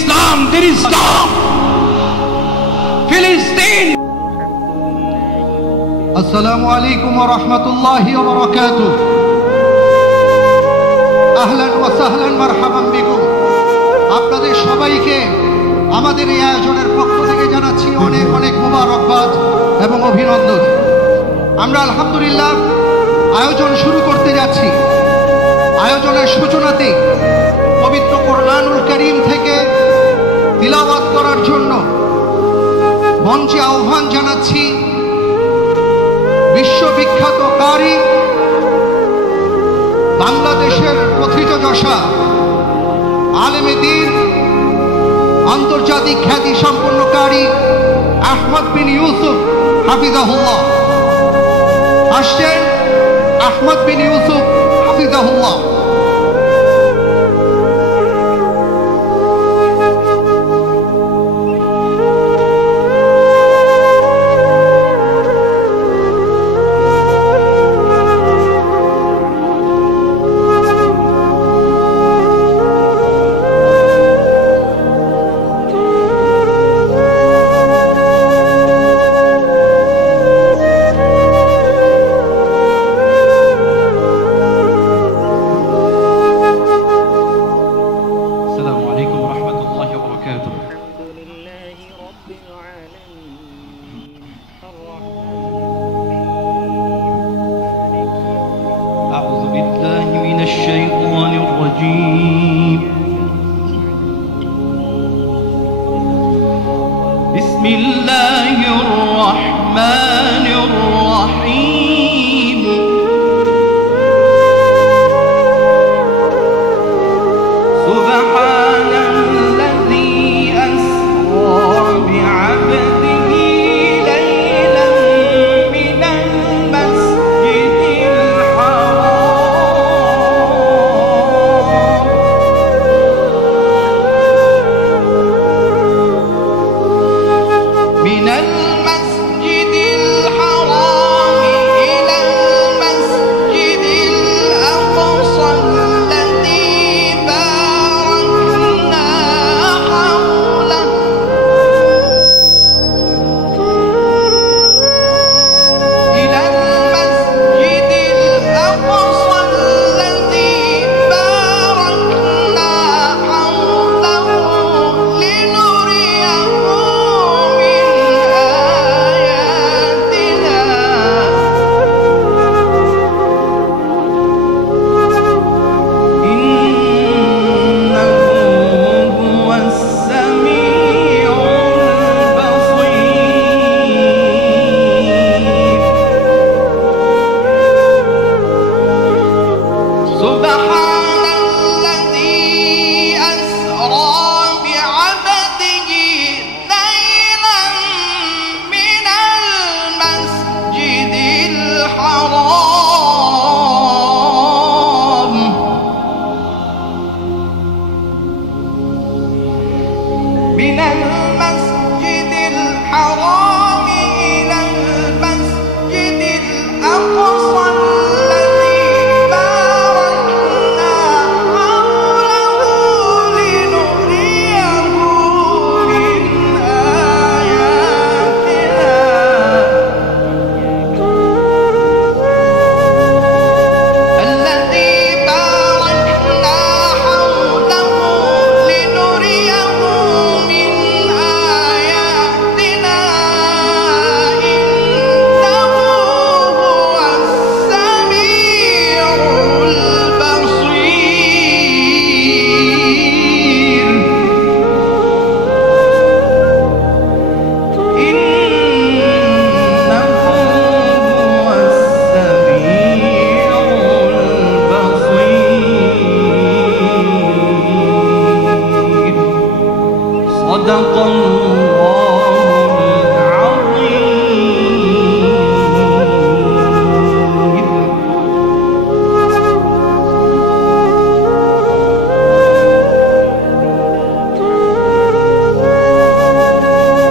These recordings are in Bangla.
ইসলাম, দিন ইসলাম, ফিলিস্তিন। আসসালামু আলাইকুম ওয়া রাহমাতুল্লাহি ওয়া বারাকাতুহু। আহলান ওয়া সাহলান মারহাবান বিকুম। আপনাদের সবাইকে আমাদের এই আয়োজনের পক্ষ থেকে জানাচ্ছি অনেক অনেক মোবারকবাদ এবং অভিনন্দন। আমরা আলহামদুলিল্লাহ আয়োজন শুরু করতে যাচ্ছি। আয়োজনের সূচনাতে পবিত্র কোরআনুল কারীম থেকে তিলাওয়াত করার জন্য মঞ্চে আহ্বান জানাচ্ছি বিশ্ববিখ্যাত কারি, বাংলাদেশের প্রথিতযশা আলেমে দ্বীন, আন্তর্জাতিক খ্যাতি সম্পন্ন কারি আহমদ বিন ইউসুফ হাফিজাহুল্লাহ। আসছেন আহমদ বিন ইউসুফ হাফিজাহুল্লাহ। بسم الله الرحمن الرحيم. سبحان الذي أسرى بعبده ليلا من المسجد الحرام إلى المسجد الأقصى الذي باركنا حوله إلى المسجد الأقصى الذي باركنا حوله لنريه من آياتنا إنه هو السميع البصير. سبحان الذي أسرى بعبده ليلا من المسجد الحرام إلى المسجد الأقصى الذي باركنا حوله لنريه من آياتنا الذي باركنا حوله لنريه من آياتنا إنه هو السميع البصير. إنه هو السميع البصير. صدق الله العظيم.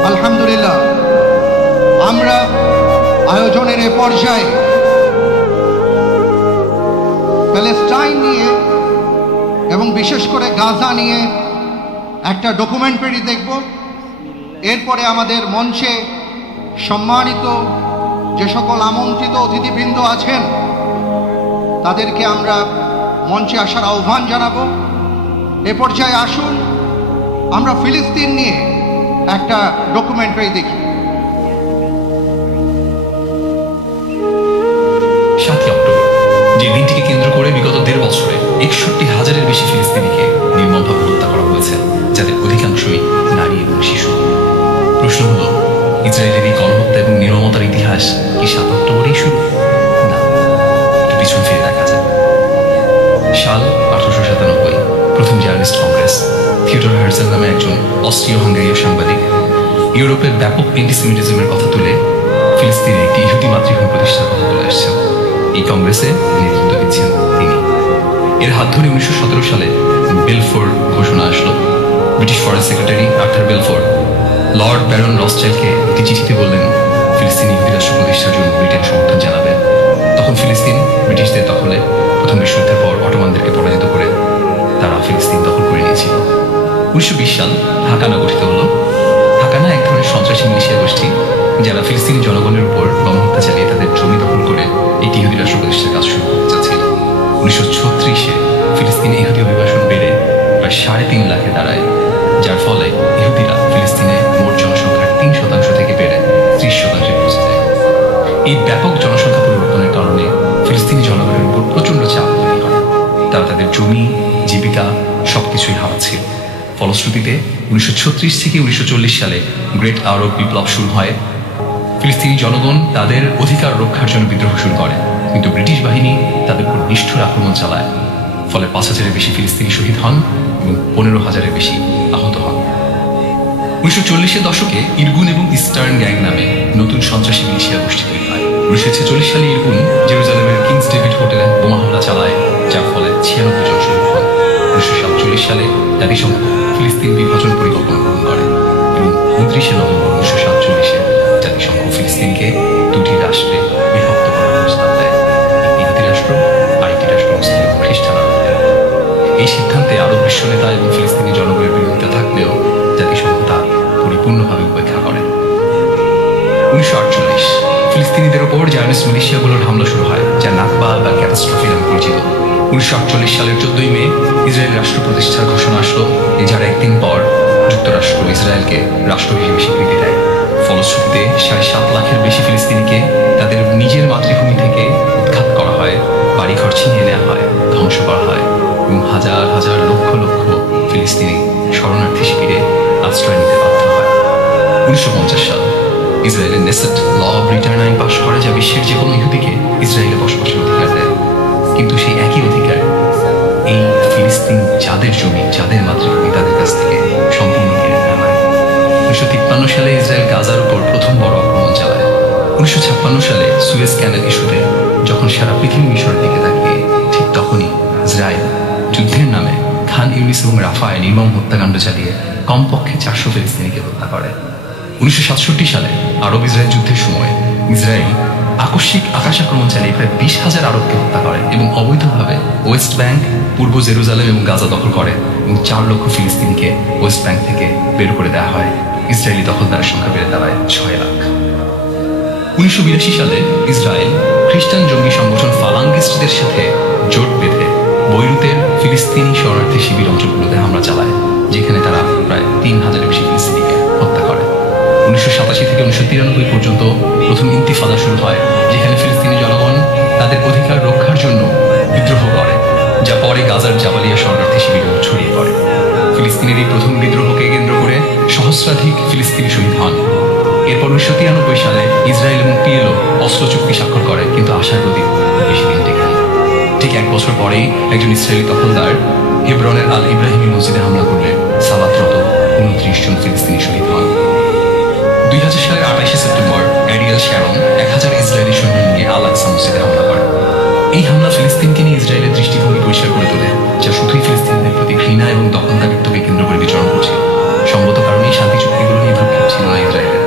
আলহামদুলিল্লাহ, আমরা আয়োজনের এ পর্যায়ে প্যালেস্টাইন নিয়ে এবং বিশেষ করে গাজা নিয়ে একটা ডকুমেন্টারি দেখব। এরপরে আমাদের মঞ্চে সম্মানিত যে সকল আমন্ত্রিত অতিথিবৃন্দ আছেন তাদেরকে আমরা মঞ্চে আসার আহ্বান জানাবো। এ পর্যায়ে আসুন আমরা ফিলিস্তিন নিয়ে একটা ডকুমেন্টারি দেখি। 7 অক্টোবর, যে দিনটিকে কেন্দ্র করে বিগত 1.5 বছরে 61,000-এর বেশি ফিলিস্তিনিকে নির্মমভাবে হত্যা করা হয়েছে, যাদের অধিকাংশই নারী এবং শিশু। প্রশ্ন হলো, ইসরায়েলের এই গণহত্যা এবং নির্মমতার ইতিহাস কি 7 অক্টোবরেই শুরু? না, একটু পিছন ফিরে দেখা যায়। সাল 1897, প্রথম জার্নালিস্ট কংগ্রেস। থিওডর হার্জেল নামে একজন অস্ট্রীয় হাঙ্গেরীয় সাংবাদিক ইউরোপের ব্যাপক অ্যান্টিসেমিটিজমের কথা তুলে ফিলিস্তিনে একটি ইহুদি মাতৃভূমি প্রতিষ্ঠার কথা বলে আসছেন। এই কংগ্রেসে নেতৃত্ব দিচ্ছেন তিনি। এর হাত ধরে 1917 সালে বেলফোর ঘোষণা আসলো। British foreign secretary Arthur Balfour lord baron রসচাইল্ডকে একটি চিঠিতে বললেন ফিলিস্তিন ইহুদি রাষ্ট্র প্রতিষ্ঠার জন্য ব্রিটেন সমর্থন জানাবেন। তখন ফিলিস্তিন ব্রিটিশদের দখলে। প্রথম বিশ্বযুদ্ধের পর অটোমানদেরকে পরাজিত করে তারা ফিলিস্তিন দখল করে নিয়েছিল। 1920 সাল হাকানা গঠিত হলো। হাকানা এক ধরনের সন্ত্রাসী মিলিশিয়া গোষ্ঠী যারা ফিলিস্তিনি জনগণের উপর গণহত্যা চালিয়ে তাদের জমি দখল করে একটি ইহুদি রাষ্ট্র প্রতিষ্ঠার কাজ শুরু করতে চাচ্ছিল। 1936-এ ফিলিস্তিনে ইহুদি অভিবাসন বেড়ে প্রায় 3.5 লাখে দাঁড়ায়, যার ফলে ইহুদিরা ফিলিস্তিনে মোট জনসংখ্যার 3% থেকে বেড়ে 30% পৌঁছে যায়। এই ব্যাপক জনসংখ্যা পরিবর্তনের কারণে ফিলিস্তিনি জনগণের উপর প্রচণ্ড চাপ তৈরি হয়। তারা তাদের জমি, জীবিকা সবকিছুই হারাচ্ছিল। ফলশ্রুতিতে 1936 থেকে 1940 সালে গ্রেট আরব বিপ্লব শুরু হয়। ফিলিস্তিনি জনগণ তাদের অধিকার রক্ষার জন্য বিদ্রোহ শুরু করে, কিন্তু ব্রিটিশ বাহিনী তাদের উপর নিষ্ঠুর আক্রমণ চালায়। ফলে 5,000-এর বেশি ফিলিস্তিনি শহীদ হন এবং 15,000-এর বেশি আহত হন। 1940-এর দশকে ইরগুন এবং ইস্টার্ন গ্যাং নামে নতুন সন্ত্রাসী মিলিশিয়া গোষ্ঠী তৈরি হয়। 1946 সালে ইরগুন জেরুজালেমের কিংস ডেভিড হোটেলে বোমা হামলা চালায়, যার ফলে 96 জন শহীদ হন। 1947 সালে জাতিসংঘ ফিলিস্তিন বিভাজন পরিকল্পনা গ্রহণ করে এবং 29 নভেম্বর 1947-এ জাতিসংঘ ফিলিস্তিনকে 2টি রাষ্ট্রে বিভক্ত করার প্রস্তাব দেয়। একটি ইহুদি রাষ্ট্র আর একটি রাষ্ট্র মুসলিম এবং খ্রিস্টান আরবদের। এই সিদ্ধান্তে আরব বিশ্ব নেতা এবং ফিলিস্তিনি জনগণের বিরোধিতা থাকলেও জাতিসংঘ তা পরিপূর্ণভাবে উপেক্ষা করে। 1948 ফিলিস্তিনিদের ওপর জায়নিস্ট মিলিশিয়াগুলোর হামলা শুরু হয়, যা নাকবা বা ক্যাটাস্ট্রফি নামে পরিচিত। 1948 সালের 14 মে ইসরায়েল রাষ্ট্র প্রতিষ্ঠার ঘোষণা আসলো, যার একদিন পর যুক্তরাষ্ট্র ইসরায়েলকে রাষ্ট্র হিসেবে স্বীকৃতি দেয়। ফলশ্রুতিতে 7.5 লাখের বেশি ফিলিস্তিনিকে তাদের নিজের মাতৃভূমি থেকে উৎখাত করা হয়, বাড়িঘর ছিনিয়ে নেওয়া হয়, ধ্বংস করা হয় এবং হাজার হাজার লক্ষ লক্ষ ফিলিস্তিনি শরণার্থী শিবিরে আশ্রয় নিতে বাধ্য হয়। 1950 সাল ইসরায়েলের নেসেট ল অব রিটার্ন আইন পাশ করে, যা বিশ্বের যে কোনো ইহুদিকে ইসরায়েলে বসবাসের অধিকার দেয়। কিন্তু সেই একই অধিকার এই ফিলিস্তিন যাদের জমি, যাদের মাতৃভূমি, তাদের কাছ থেকে সম্পূর্ণ কেড়ে নেওয়া হয়। 1953 সালে ইসরায়েল গাজার উপর প্রথম বড় আক্রমণ চালায়। 1956 সালে সুয়েজ ক্যানেল ইস্যুতে যখন সারা পৃথিবী মিশরের দিকে তাকিয়ে, ঠিক তখনই ইসরায়েল যুদ্ধের নামে খান ইউনিস এবং রাফায় নির্মম হত্যাকাণ্ড চালিয়ে কমপক্ষে 400 ফিলিস্তিনিকে হত্যা করে। 1967 সালে আরব ইসরায়েল যুদ্ধের সময় ইসরায়েল আকস্মিক আকাশ আক্রমণ চালিয়ে প্রায় 20,000 আরবকে হত্যা করে এবং অবৈধভাবে ওয়েস্ট ব্যাংক, পূর্ব জেরুজালেম এবং গাজা দখল করে এবং 4 লক্ষ ফিলিস্তিনিকে ওয়েস্ট ব্যাংক থেকে বের করে দেওয়া হয়। ইসরায়েলি দখলদারের সংখ্যা বেড়ে দাঁড়ায় 6 লাখ। 1982 সালে ইসরায়েল খ্রিস্টান জঙ্গি সংগঠন ফালাঙ্গিস্টদের সাথে জোট বেঁধে বৈরুতের ফিলিস্তিনি শরণার্থী শিবির অঞ্চলগুলোতে হামলা চালায়, যেখানে তারা প্রায় 3,000-এর বেশি ফিলিস্তিনিকে হত্যা করে। 1987 থেকে 1993 পর্যন্ত প্রথম ইন্তিফাদা শুরু হয়, যেখানে ফিলিস্তিনি জনগণ তাদের অধিকার রক্ষার জন্য বিদ্রোহ করে, যা পরে গাজার জাবালিয়া শরণার্থী শিবিরেও ছড়িয়ে পড়ে। ফিলিস্তিনের এই প্রথম বিদ্রোহকে কেন্দ্র করে সহস্রাধিক ফিলিস্তিনি শহীদ হন। এরপর 1993 সালে ইসরায়েল এবং পিএলও অস্ত্র চুক্তি স্বাক্ষর করে, কিন্তু আশার প্রদীপ বেশি দিন টেকেনি। ঠিক 1 বছর পরেই একজন ইসরায়েলি দখলদার হেব্রনের আল ইব্রাহিমি মসজিদে হামলা করলে সালাতরত 29 জন ফিলিস্তিনি শহীদ হন। 2000 সালের 28 সেপ্টেম্বর অ্যারিয়েল শ্যারন 1000 ইসরায়েলি সৈন্য নিয়ে আল আকসা মসজিদে হামলা করে। এই হামলা ফিলিস্তিনকে নিয়ে ইসরায়েলের দৃষ্টিভঙ্গি পরিষ্কার করে তোলে, যা শুধুই ফিলিস্তিনিদের প্রতি ঘৃণা এবং দখলদারিত্বকে কেন্দ্র করে বিচরণ করছে। সঙ্গত কারণেই শান্তি চুক্তিগুলো নিয়ে ভ্রুক্ষেপ ছিল না ইসরায়েলের।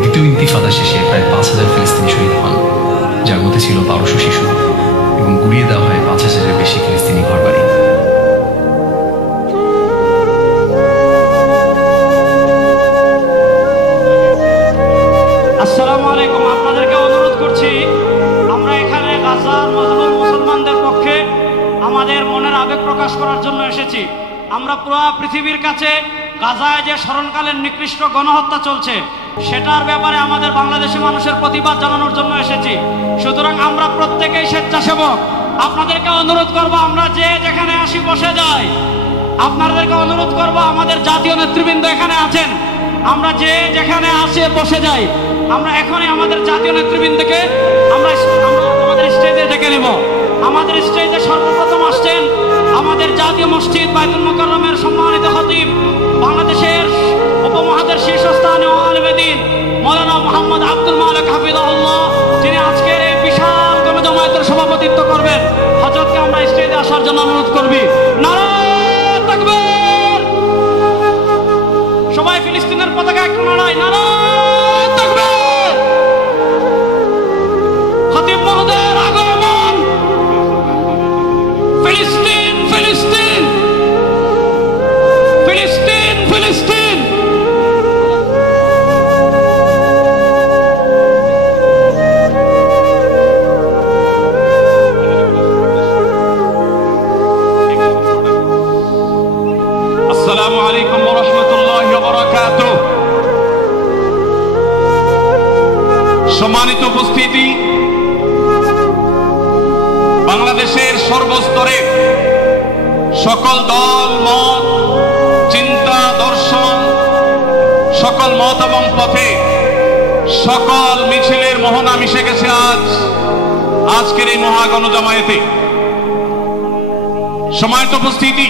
দ্বিতীয় ইন্তিফাদা শেষে প্রায় 5,000 ফিলিস্তিনি শহীদ হন, যার মধ্যে ছিল 1200 শিশু, এবং গুড়িয়ে দেওয়া হয় 5,000-এর বেশি ফিলিস্তিনি ঘরবাড়ি। আমরা পুরো পৃথিবীর কাছে গাজায় যে স্মরণকালের নিকৃষ্ট গণহত্যা চলছে সেটার ব্যাপারে আমাদের বাংলাদেশি মানুষের প্রতিবাদ জানানোর জন্য এসেছি। সুতরাং আমরা প্রত্যেকেই স্বেচ্ছাসেবক। আপনাদেরকে অনুরোধ করব, আমরা যে যেখানে আসি বসে যাই। আপনাদেরকে অনুরোধ করব, আমাদের জাতীয় নেতৃবৃন্দ এখানে আছেন, আমরা যে যেখানে আসে বসে যাই। আমরা এখনই আমাদের জাতীয় নেতৃবৃন্দকে আমরা আমাদের স্টেজে ডেকে নেব। আমাদের স্টেজে সর্বপ্রথম আসছেন আমাদের জাতীয় মসজিদ বাইতুল মুকাররমের সম্মানিত খতিব, বাংলাদেশের উপমহাদেশের শীর্ষস্থানীয় আলেমে দ্বীন মাওলানা মোহাম্মদ আব্দুল মালিক হাফিজাহুল্লাহ, যিনি আজকের এই বিশাল গণজমায়েতের সভাপতিত্ব করবেন। হযরতকে আমরা স্টেজে আসার জন্য অনুরোধ করবি। নারায়ে তাকবীর! সবাই ফিলিস্তিনের পতাকা একটু নাড়াই। নারায়ে তাকবীর! খতিব মহোদয়ের আগমন। ফিলিস্তিন, ফিলিস্তিন, ফিলিস্তিন, ফিলিস্তিন। আসসালামু আলাইকুম ওয়া রাহমাতুল্লাহি ওয়া বারাকাতুহু। সম্মানিত উপস্থিতি, বাংলাদেশের সর্বস্তরে সকল দল মত, চিন্তা দর্শন, সকল মত এবং পথে সকল মিছিলের মোহনা মিশে গেছে আজকের এই মহাগণ জামায়াতে। সম্মানিত উপস্থিতি,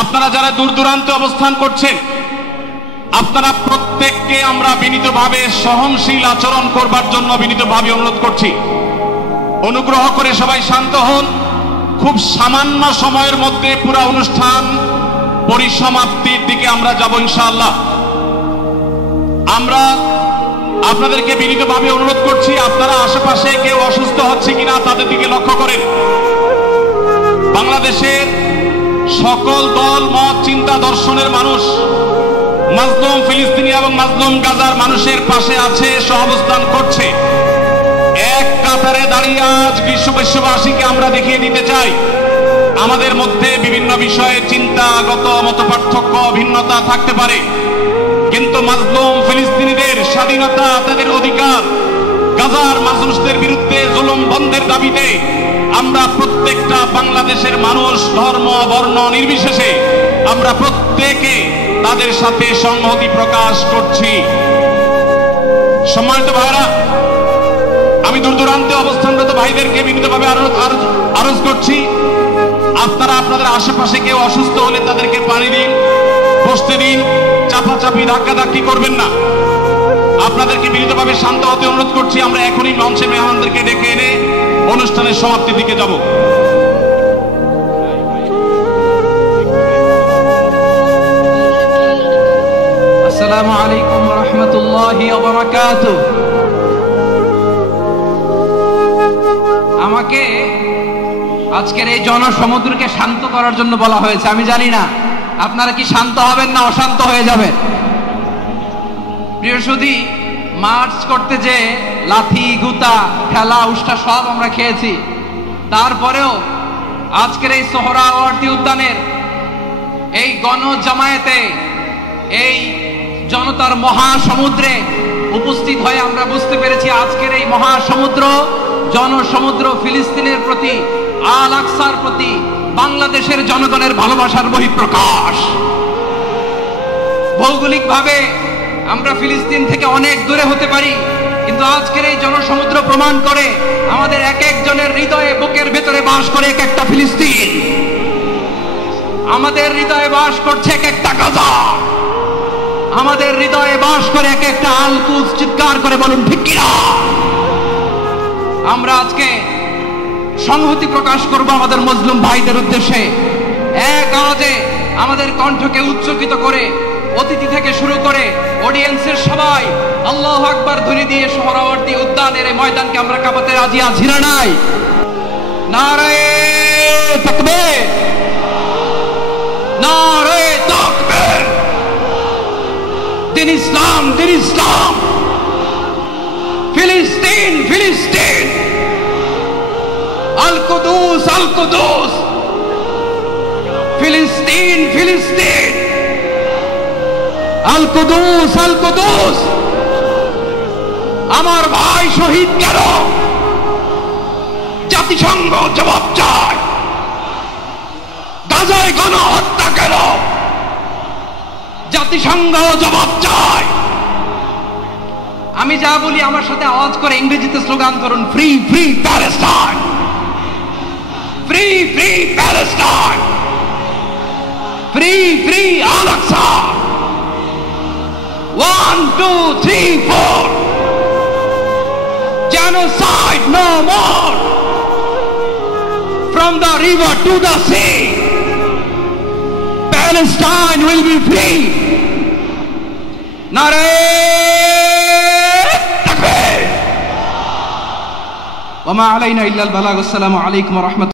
আপনারা যারা দূর দূরান্তে অবস্থান করছেন, আপনারা প্রত্যেককে আমরা বিনীতভাবে সহনশীল আচরণ করবার জন্য বিনীতভাবে অনুরোধ করছি। অনুগ্রহ করে সবাই শান্ত হন। খুব সামান্য সময়ের মধ্যে পুরো অনুষ্ঠান পরিসমাপ্তির দিকে আমরা যাব ইনশাআল্লাহ। আমরা আপনাদেরকে বিনীতভাবে অনুরোধ করছি, আপনারা আশেপাশে কেউ অসুস্থ হচ্ছে কিনা তাদের দিকে লক্ষ্য করেন। বাংলাদেশের সকল দল মত চিন্তা দর্শনের মানুষ মাজলুম ফিলিস্তিনি এবং মাজলুম গাজার মানুষের পাশে আছে, সহাবস্থান করছে। এক কাতারে দাঁড়িয়ে আজ বিশ্ববাসীকে আমরা দেখিয়ে দিতে চাই, আমাদের মধ্যে বিভিন্ন বিষয়ে চিন্তাগত মতপার্থক্য ভিন্নতা থাকতে পারে, কিন্তু মাজলুম ফিলিস্তিনিদের স্বাধীনতা, তাদের অধিকার, গাজার মানুষদের বিরুদ্ধে জুলুম বন্ধের দাবিতে আমরা প্রত্যেকটা বাংলাদেশের মানুষ ধর্ম বর্ণ নির্বিশেষে আমরা প্রত্যেকে তাদের সাথে সংহতি প্রকাশ করছি। সম্মানিত ভাইরা, আমি দূর দূরান্তে অবস্থানরত ভাইদেরকে বিনীতভাবে আরজ করছি, আপনারা আপনাদের আশেপাশে কেউ অসুস্থ হলে তাদেরকে পানি দিন, বসতে দিন, চাপাচাপি ধাক্কাধাক্কি করবেন না। আপনাদেরকে বিনীতভাবে শান্ত হতে অনুরোধ করছি। আমরা এখনই মঞ্চে মেহমানদেরকে ডেকে এনে অনুষ্ঠানের সমাপ্তির দিকে যাব। আসসালামু আলাইকুম ওয়া রাহমাতুল্লাহি ওয়া বারাকাতুহু। আমাকে আজকের এই জনসমুদ্রকে শান্ত করার জন্য বলা হয়েছে। আমি জানি না আপনারা কি শান্ত হবেন না অশান্ত হয়ে যাবেন। প্রিয় সুধী, মার্চ করতে যে লাথি গুতা খেলা উষ্টা সব আমরা খেয়েছি, তারপরেও আজকের এই সোহরাওয়ার্দী উদ্যানের এই গণজামায়াতে এই জনতার মহাসমুদ্রে উপস্থিত হয়ে আমরা বুঝতে পেরেছি আজকের এই মহাসমুদ্র জনসমুদ্র ফিলিস্তিনের প্রতি, আল আকসার প্রতি বাংলাদেশের জনগণের ভালোবাসার বহিঃপ্রকাশ। ভৌগোলিকভাবে আমরা ফিলিস্তিন থেকে অনেক দূরে হতে পারি, কিন্তু আজকের এই জনসমুদ্র প্রমাণ করে আমাদের এক একজনের হৃদয়ে বুকের ভেতরে বাস করে এক একটা ফিলিস্তিন। আমাদের হৃদয়ে বাস করছে এক একটা গাজা, আমাদের হৃদয়ে বাস করে এক একটা আল কুদস। চিৎকার করে বলুন ঠিক কিনা? আমরা আজকে সংহতি প্রকাশ করব আমাদের মজলুম ভাইদের উদ্দেশ্যে। এক আওয়াজে আমাদের কণ্ঠকে উচ্চকিত করে অতিথি থেকে শুরু করে অডিয়েন্সের সবাই আল্লাহু আকবার ধ্বনি দিয়ে সোহরাওয়ার্দী উদ্যানের এই ময়দানকে আমরা কাঁপাতে রাজি আছি না নাই? নারায়ে তাকবীর, নারায়ে তাকবীর। দিন ইসলাম, দিন ইসলাম। ফিলিস্তিন, ফিলিস্তিন। আল কুদুস, আল কুদুস। ফিলিস্তিন ফিলিস্তিন, আল কুদুস আল কুদুস, আমার ভাই শহীদ কেন? জাতিসংঘ জবাব চায়। গাজায় গণহত্যা কেন? জাতিসংঘ জবাব চায়। আমি যা বলি আমার সাথে আওয়াজ করে ইংরেজিতে স্লোগান করুন, free free Palestine, free free Palestine, free free Al Aqsa. 1 2 3 4, genocide no more, from the river to the sea, Palestine will be free. Nare takbir. Wa ma alayna illa al balagh. Assalamu alaykum wa rahmatullahi.